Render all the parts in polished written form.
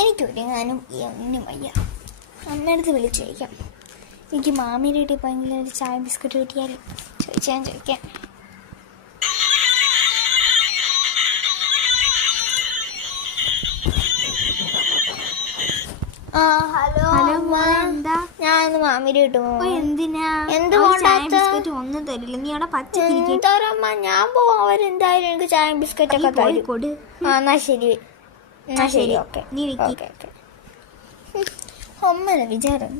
എനിക്കൊരുങ്ങാനും ഒന്നും വയ്യ. അമ്മയടുത്ത് വിളിച്ചു ചോദിക്കാം. എനിക്ക് മാമീൻ്റെ വീട്ടിൽ ഭയങ്കര ഒരു ചായ ബിസ്ക്കറ്റ് കിട്ടിയാലും ചോദിക്കാം. ഹലോ എന്താ? ഞാൻ മാമിയുടെ വീട്ടിൽ പോകും. എന്തിനാ? ഒന്നും തരില്ല. നീ അവിടെ പച്ചക്കറിമ്മ ഞാൻ പോവാം. അവരെന്തായാലും എനിക്ക് ചായ ബിസ്ക്കറ്റ് ഒക്കെ തരും. എന്നാ ശരി ഓക്കെ. അമ്മനെ വിചാരം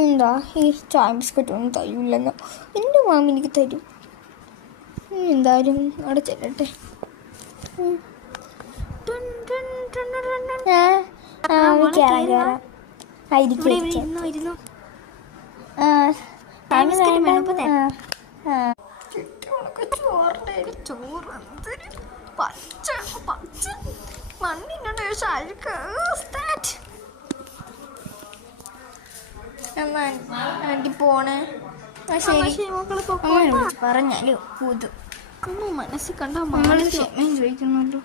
എന്താ ഈ ചായ ബിസ്ക്കറ്റ് ഒന്നും തരൂല്ലെന്നോ? എൻ്റെ മാമി എനിക്ക് തരും. എന്തായാലും അവിടെ ചെല്ലട്ടെ. പോണേ പറഞ്ഞാലോ പൂതു മനസ്സിൽ കണ്ട മകള് ക്ഷമയും ചോദിക്കുന്നുണ്ടോ?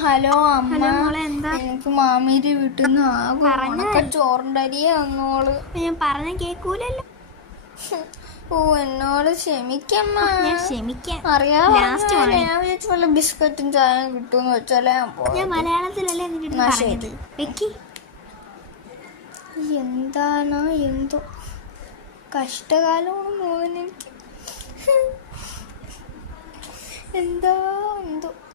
ഹലോ അമ്മ, എനിക്ക് മാമീന്റെ വീട്ടിൽ നിന്ന് ആകെ ചോറിൻ്റെ അരിയെ വന്നോള്. ഞാൻ പറഞ്ഞ കേക്കൂലല്ലോ. എന്നോട് ക്ഷമിക്കമ്മ. അറിയാം. ഞാൻ വിചാരിച്ചു വല്ല ബിസ്ക്കറ്റും ചായയും കിട്ടുമെന്ന് വെച്ചാലേ ഞാൻ മലയാളത്തിലല്ലേ. എന്താണോ എന്തോ കഷ്ടകാലമാണ് മോനെനിക്ക്. എന്തോ